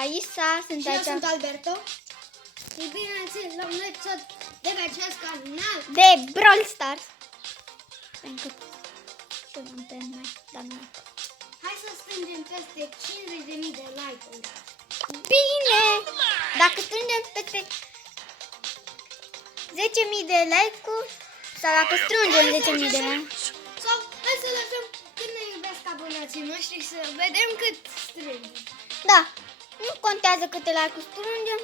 Raisa, sunt Și eu aici sunt Alberto. Și bine ați venit la un episod de pe acest canal. de Brawl Stars. Pentru că ce v-am pe mai, dar nu. Hai să strângem peste 50.000 de like-uri. Bine! Dacă strângem peste 10.000 de like-uri, sau dacă strângem 10.000 de like, Sau hai să lăsăm cât ne iubesc abonații noștri să vedem cât strângem. da, nu contează câte like-uri strângem,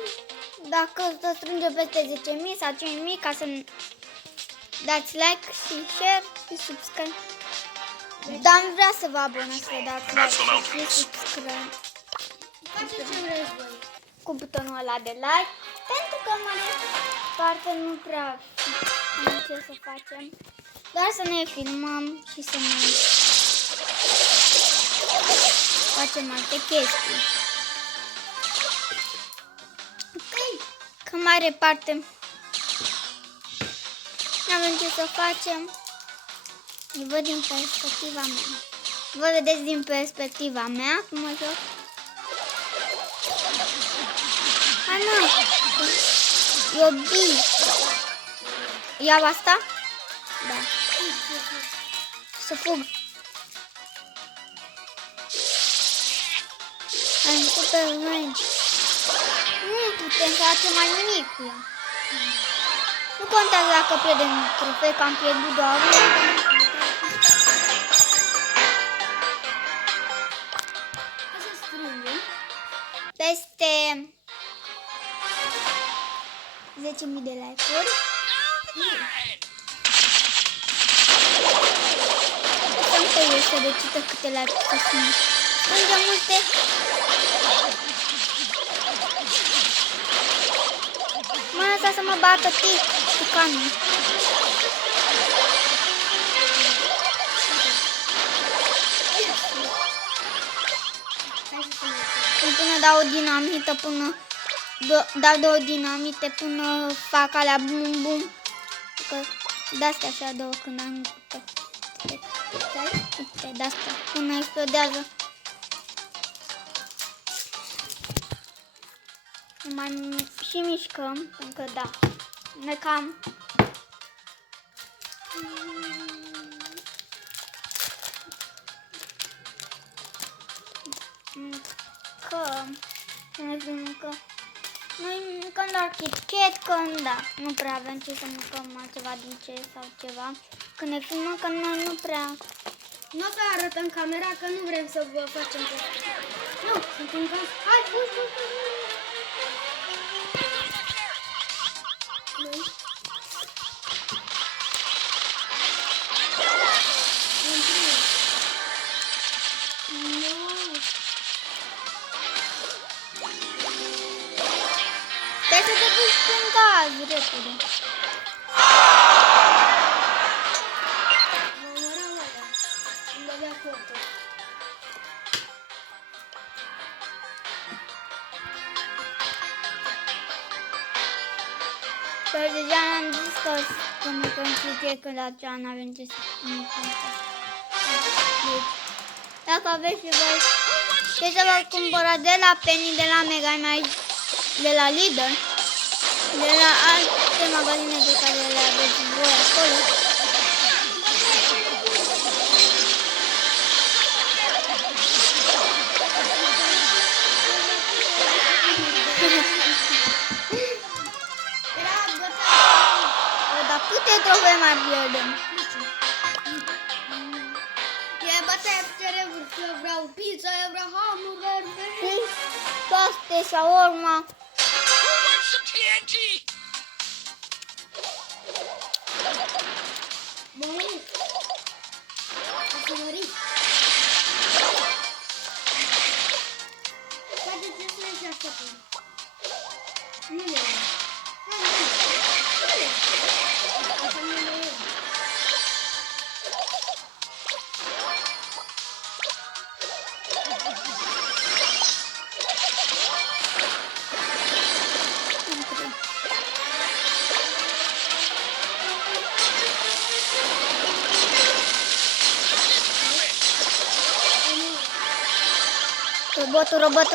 dacă să strângem peste 10.000 sau 5.000 ca să dați like și share și subscribe. Dar nu vrea să vă abonați, să dați like și subscribe Faceți ce vreți voi. cu butonul ăla de like, pentru că mare parte nu prea știm ce să facem, doar să ne filmăm și să ne facem alte chestii. Că mare parte nu avem ce să facem. Îi văd din perspectiva mea. Vă vedeți din perspectiva mea cum mă joc? Hai mă! E o bee. Iau asta? Da. Să fug. Am super range. Nu putem să facem mai nimic cu ea. Nu contează dacă pierdem trofei, că am pierdut doar unul. Hai să strângem. Peste 10.000 de like-uri. Să-mi pe să decită câte like-uri să sunt. Strângem multe. Mă lăsa să mă bată ticanul. Până dau o dinamită, până dau două dinamite până fac alea bum bum. Că de-astea așa două când am uite, de-astea până explodează. Mai și mișcăm, pentru că da, ne cam noi mâncăm doar KitKat, că da, nu prea avem ce să mâncăm altceva din ce sau ceva. Când ne filmăm, că noi nu prea. Nu o să arătăm camera, că nu vrem să vă facem chestii. Nu, suntem ca... Hai, fugi. Trebuie să te duci în gaz, repede. Mă omorau ăla. Îmi dădea cortul. Păi deja am zis că să ne constituie că la cea n-avem ce să mâncăm. Deci, dacă aveți și voi ce să vă cumpărați de la Penny, de la Mega Image, de la Lidl, de la alte magazine pe care le aveți voi acolo. Dar câte trofee mai pierdem? E bătaia pe cerebru, eu vreau pizza, eu vreau hamburger. Toaste, shawarma. Măi, a mărit. Poate ce să ne așa până. Nu le iau. Asta nu le iau.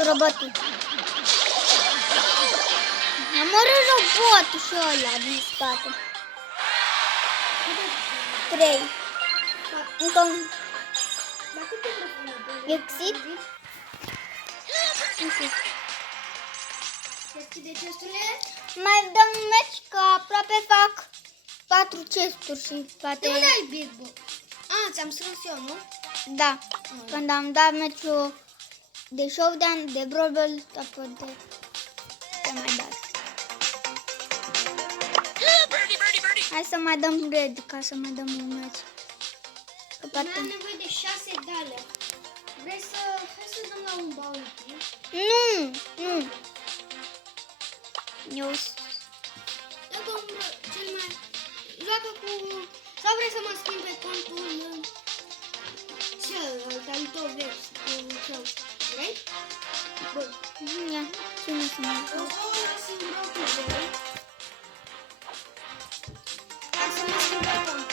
Robotul. Am omorât robotul și ăla din spate. 3. Încă un Dar câte trofee? exit. Deschide chesturile. Mai dăm un meci că aproape fac 4 chesturi și De poate... unde ai Big Box? Ți-am strâns eu, nu? Da, când am dat meciul de showdown, de Brawl Ball, apoi de... Ce mai dat? Hai să mai dăm red, ca să mai dăm un meci. Că Mai poate... am nevoie de 6 de alea. Vrei să... Hai să dăm la un bounty. Nu! Eu... Dacă cel mai... Joacă cu... Sau vrei să mă schimb pe contul celălalt, al tău vers, cu cel. Vrei? Bun. Ia, cine să mă O să vreau cu voi. Ca să mă schimb pe cont.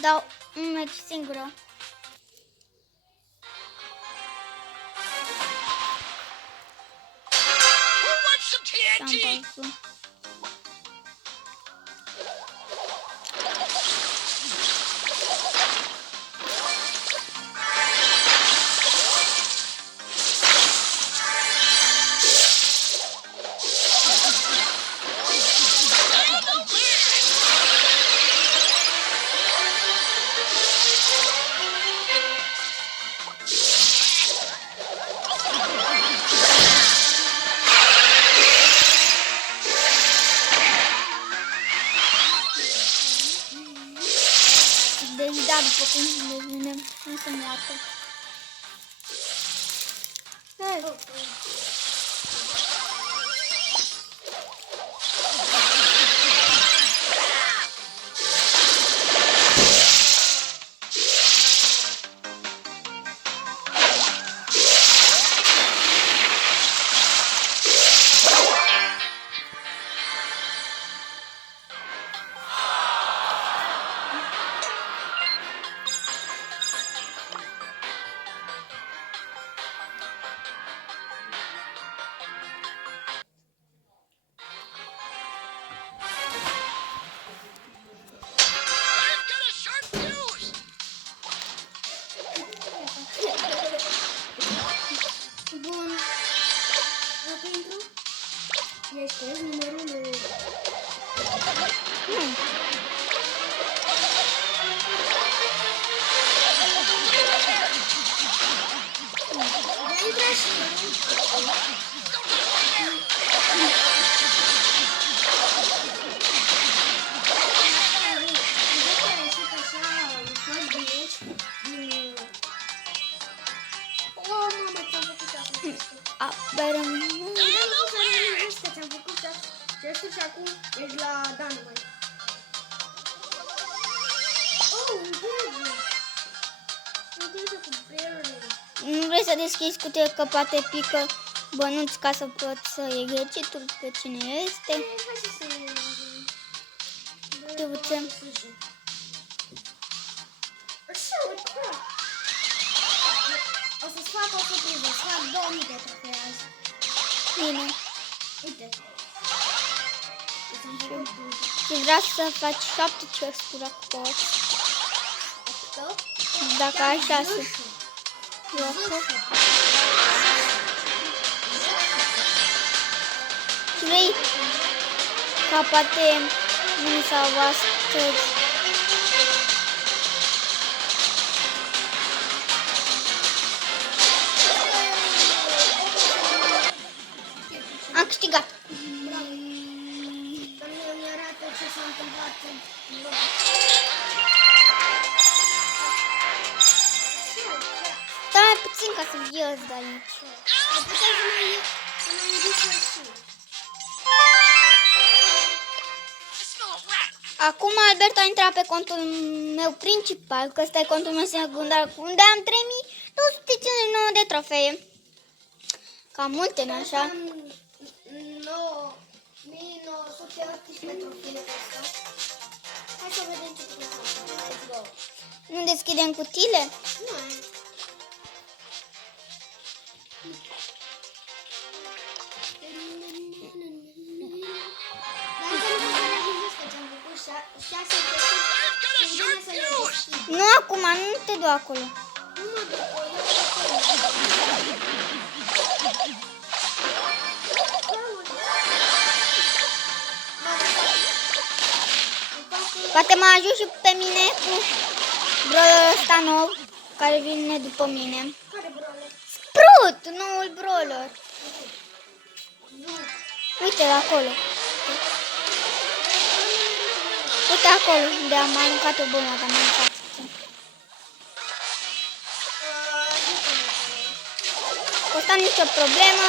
dau un meci singur. Am pauză. Deci da, după cum le vedem, nu se moartă. Bun. Dacă intru, ești numărul 1. Nu. Dar intra și Apărăm. ți-am făcut gesturi și acum ești la Dynamite. Oh, un Barry. Un Barry cu Barry. Nu vrei să deschizi cutie că poate pică bănuți ca să poți să iei ghecitul pe cine este? Hai să se... Te putem. Așa, uite. O să-ți fac o surpriză. Îți fac 2000 de trofee azi. Bine. Uite. Ți-am făcut Și vreau să faci 7 chesturi acolo. tot. Dacă ai 6. Și vrei ca poate mâine sau astăzi am câștigat. Bravo. Dar mie mi arată ce s-a întâmplat în loc. Stai mai puțin ca să ies de aici. Ar putea să mai indice și. Acum Albert a intrat pe contul meu principal, că ăsta e contul meu secundar, unde am 3259 de trofee. Cam multe, nu așa? Am 1918 trofee pe ăsta. Hai să vedem ce putem să facem. Let's go. Unde deschidem cutiile? Nu. Dar încă nu se regizește ce-am făcut 6 chestii și vine să le deschid. Nu acum, nu te du acolo. Nu mă duc, o iau pe acolo. Poate mă ajut și pe mine cu brawlerul ăsta nou, care vine după mine. Care brole? Sprut, noul brawler. Uite acolo. Uite acolo, unde am aruncat o bombă, am aruncat. Asta nicio problemă.